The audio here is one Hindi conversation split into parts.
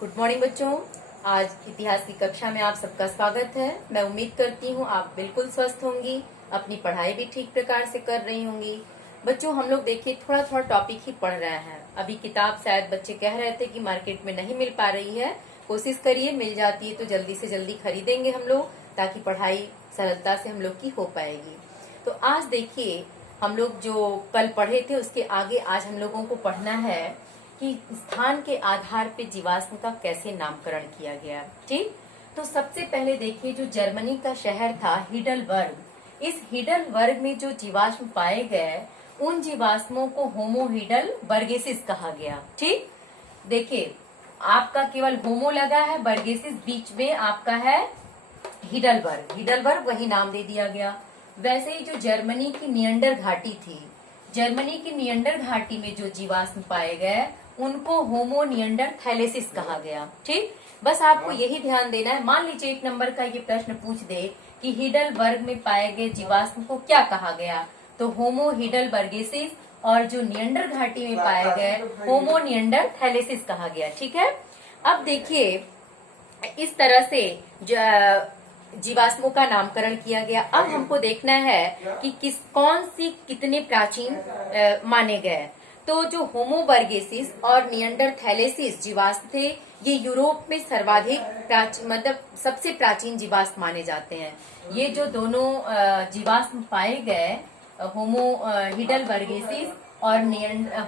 गुड मॉर्निंग बच्चों। आज इतिहास की कक्षा में आप सबका स्वागत है। मैं उम्मीद करती हूँ आप बिल्कुल स्वस्थ होंगी, अपनी पढ़ाई भी ठीक प्रकार से कर रही होंगी। बच्चों हम लोग देखिए थोड़ा थोड़ा टॉपिक ही पढ़ रहे हैं। अभी किताब शायद बच्चे कह रहे थे कि मार्केट में नहीं मिल पा रही है, कोशिश करिए मिल जाती है तो जल्दी से जल्दी खरीदेंगे हम लोग, ताकि पढ़ाई सरलता से हम लोग की हो पाएगी। तो आज देखिए हम लोग जो कल पढ़े थे उसके आगे आज हम लोगों को पढ़ना है कि स्थान के आधार पे जीवाश्म का कैसे नामकरण किया गया। ठीक, तो सबसे पहले देखिए जो जर्मनी का शहर था हिडलबर्ग, इस हिडलबर्ग में जो जीवाश्म पाए गए उन जीवाश्मों को होमो हिडलबर्गेसिस कहा गया। ठीक, देखिए आपका केवल होमो लगा है, बर्गेसिस बीच में आपका है हिडलबर्ग, हिडलबर्ग वही नाम दे दिया गया। वैसे ही जो जर्मनी की नियंडर घाटी थी, जर्मनी की नियंडर घाटी में जो जीवाश्म पाए गए उनको होमो नियंडर थैलेसिस कहा गया। ठीक, बस आपको यही ध्यान देना है। मान लीजिए 1 नंबर का ये प्रश्न पूछ दे कि हिडलबर्ग में पाए गए जीवाश्म को क्या कहा गया, तो होमो हिडलबर्गेसिस, और जो नियंडर घाटी में पाए गए होमो नियंडर थैलेसिस कहा गया। ठीक है, अब देखिए इस तरह से जीवाश्मों का नामकरण किया गया। अब हमको देखना है कि कौन सी कितने प्राचीन माने गए। तो जो होमोबर्गेसिस और नियंडरथैलेसिस जीवाश्म थे, ये यूरोप में सर्वाधिक मतलब सबसे प्राचीन जीवाश्म माने जाते हैं। ये जो दोनों जीवाश्म पाए गए होमो हिडलबर्गेसिस और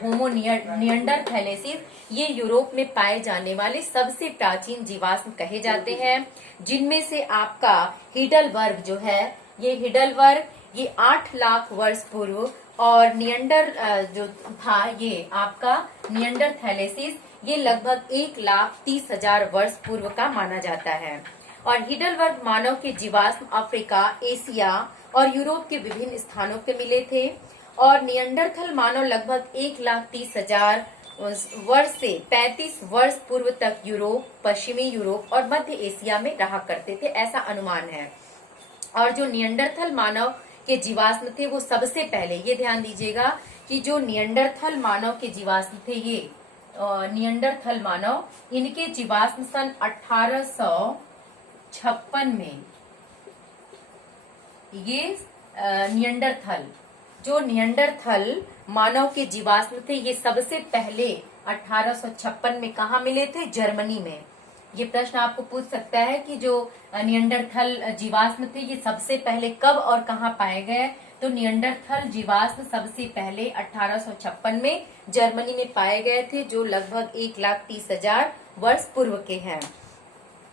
होमो नियंडरथैलेसिस, ये यूरोप में पाए जाने वाले सबसे प्राचीन जीवाश्म कहे जाते हैं। जिनमें से आपका हिडलबर्ग जो है, ये हिडलबर्ग ये 8 लाख वर्ष पूर्व, और नियंडर जो था ये आपका नियंडरथैलेसिस, ये लगभग 1,30,000 वर्ष पूर्व का माना जाता है। और हिडलबर्ग मानव के जीवाश्म अफ्रीका, एशिया और यूरोप के विभिन्न स्थानों के मिले थे। और नियंडरथल मानव लगभग 1,30,000 वर्ष से 35 वर्ष पूर्व तक यूरोप, पश्चिमी यूरोप और मध्य एशिया में रहा करते थे, ऐसा अनुमान है। और जो नियंडरथल मानव के जीवाश्म थे वो सबसे पहले, ये ध्यान दीजिएगा कि जो नियंडरथल मानव के जीवाश्म थे, ये नियंडरथल मानव, इनके जीवाश्म सन 1856 में, ये नियंडरथल, जो नियंडरथल मानव के जीवाश्म थे, ये सबसे पहले 1856 में कहा मिले थे? जर्मनी में। ये प्रश्न आपको पूछ सकता है कि जो नियंडरथल जीवाश्म थे ये सबसे पहले कब और कहाँ पाए गए। तो नियंडरथल जीवाश्म सबसे पहले 1856 में जर्मनी में पाए गए थे, जो लगभग 1,30,000 वर्ष पूर्व के हैं।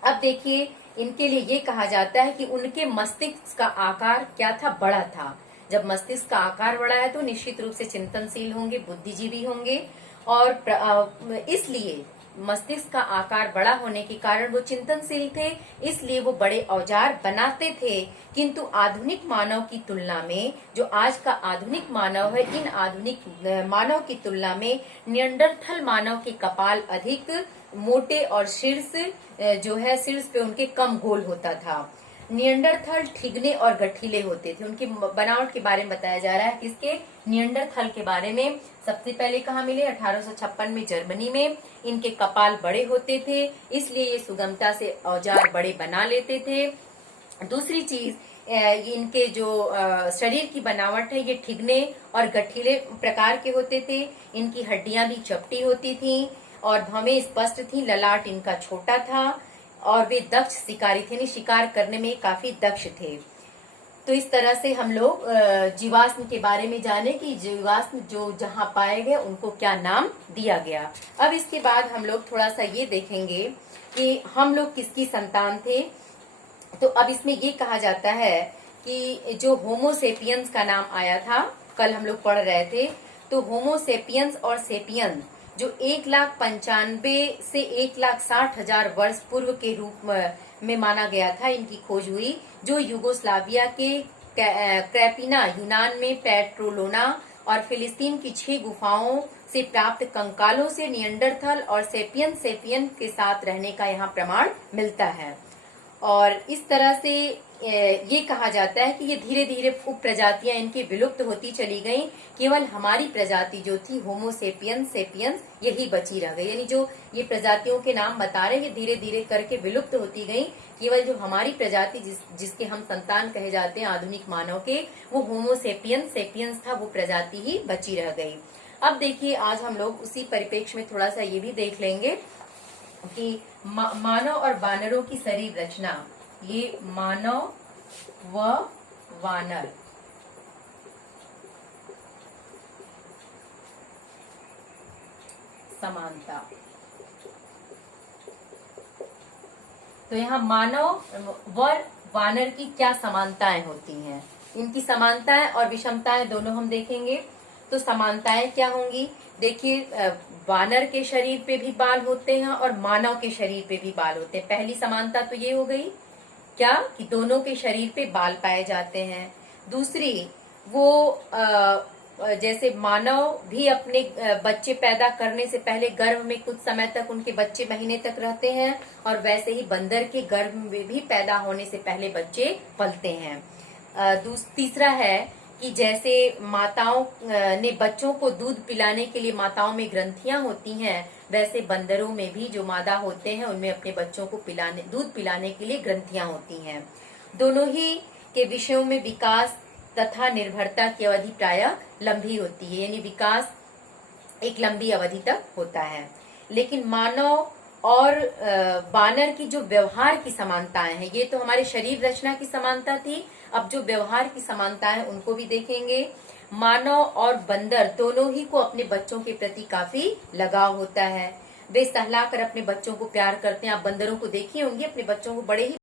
अब देखिए इनके लिए ये कहा जाता है कि उनके मस्तिष्क का आकार क्या था? बड़ा था। जब मस्तिष्क का आकार बड़ा है तो निश्चित रूप से चिंतनशील होंगे, बुद्धिजीवी होंगे, और इसलिए मस्तिष्क का आकार बड़ा होने के कारण वो चिंतनशील थे, इसलिए वो बड़े औजार बनाते थे। किंतु आधुनिक मानव की तुलना में, जो आज का आधुनिक मानव है, इन आधुनिक मानव की तुलना में नियंडरथल मानव के कपाल अधिक मोटे और शीर्ष जो है, शीर्ष पे उनके कम गोल होता था। नियंडरथल ठिगने और गठीले होते थे। उनकी बनावट के बारे में बताया जा रहा है, किसके? नियंडरथल के बारे में। सबसे पहले कहाँ मिले? 1856 में जर्मनी में। इनके कपाल बड़े होते थे, इसलिए ये सुगमता से औजार बड़े बना लेते थे। दूसरी चीज, इनके जो शरीर की बनावट है, ये ठिगने और गठीले प्रकार के होते थे। इनकी हड्डियां भी चपटी होती थी और भवें स्पष्ट थी। ललाट इनका छोटा था और वे दक्ष शिकारी थे, नहीं शिकार करने में काफी दक्ष थे। तो इस तरह से हम लोग जीवाश्म के बारे में जाने कि जीवाश्म जो जहां पाए गए उनको क्या नाम दिया गया। अब इसके बाद हम लोग थोड़ा सा ये देखेंगे कि हम लोग किसकी संतान थे। तो अब इसमें ये कहा जाता है कि जो होमोसेपियंस का नाम आया था, कल हम लोग पढ़ रहे थे, तो होमोसेपियंस और सेपियंस जो 1,95,000 से 1,60,000 वर्ष पूर्व के रूप में माना गया था, इनकी खोज हुई। जो युगोस्लाविया के क्रैपिना, यूनान में पेट्रोलोना और फिलिस्तीन की 6 गुफाओं से प्राप्त कंकालों से नियंडरथल और सेपियन के साथ रहने का यहाँ प्रमाण मिलता है। और इस तरह से ये कहा जाता है कि ये धीरे धीरे उप प्रजातियां इनकी विलुप्त होती चली गईं, केवल हमारी प्रजाति जो थी होमो सेपियंस सेपियंस यही बची रह गई। यानी जो ये प्रजातियों के नाम बता रहे हैं ये धीरे धीरे करके विलुप्त होती गई, केवल जो हमारी प्रजाति जिसके हम संतान कहे जाते हैं आधुनिक मानव के, वो होमो सेपियंस सेपियंस था, वो प्रजाति ही बची रह गई। अब देखिए आज हम लोग उसी परिप्रेक्ष्य में थोड़ा सा ये भी देख लेंगे कि मानव और वानरों की शरीर रचना, ये मानव व वानर समानता। तो यहाँ मानव व वानर की क्या समानताएं होती हैं, इनकी समानताएं और विषमताएं दोनों हम देखेंगे। तो समानताएं क्या होंगी, देखिए वानर के शरीर पे भी बाल होते हैं और मानव के शरीर पे भी बाल होते हैं। पहली समानता तो ये हो गई क्या कि दोनों के शरीर पे बाल पाए जाते हैं। दूसरी, वो जैसे मानव भी अपने बच्चे पैदा करने से पहले गर्भ में कुछ समय तक उनके बच्चे महीने तक रहते हैं, और वैसे ही बंदर के गर्भ में भी पैदा होने से पहले बच्चे पलते हैं। तीसरा है कि जैसे माताओं ने बच्चों को दूध पिलाने के लिए माताओं में ग्रंथियां होती हैं, वैसे बंदरों में भी जो मादा होते हैं उनमें अपने बच्चों को दूध पिलाने के लिए ग्रंथियां होती हैं। दोनों ही के विषयों में विकास तथा निर्भरता की अवधि प्रायः लंबी होती है, यानी विकास एक लंबी अवधि तक होता है। लेकिन मानव और वानर की जो व्यवहार की समानताएं हैं, ये तो हमारे शरीर रचना की समानता थी, अब जो व्यवहार की समानताएं उनको भी देखेंगे। मानव और बंदर दोनों ही को अपने बच्चों के प्रति काफी लगाव होता है, वे सहलाकर अपने बच्चों को प्यार करते हैं। आप बंदरों को देखिए होंगे अपने बच्चों को बड़े ही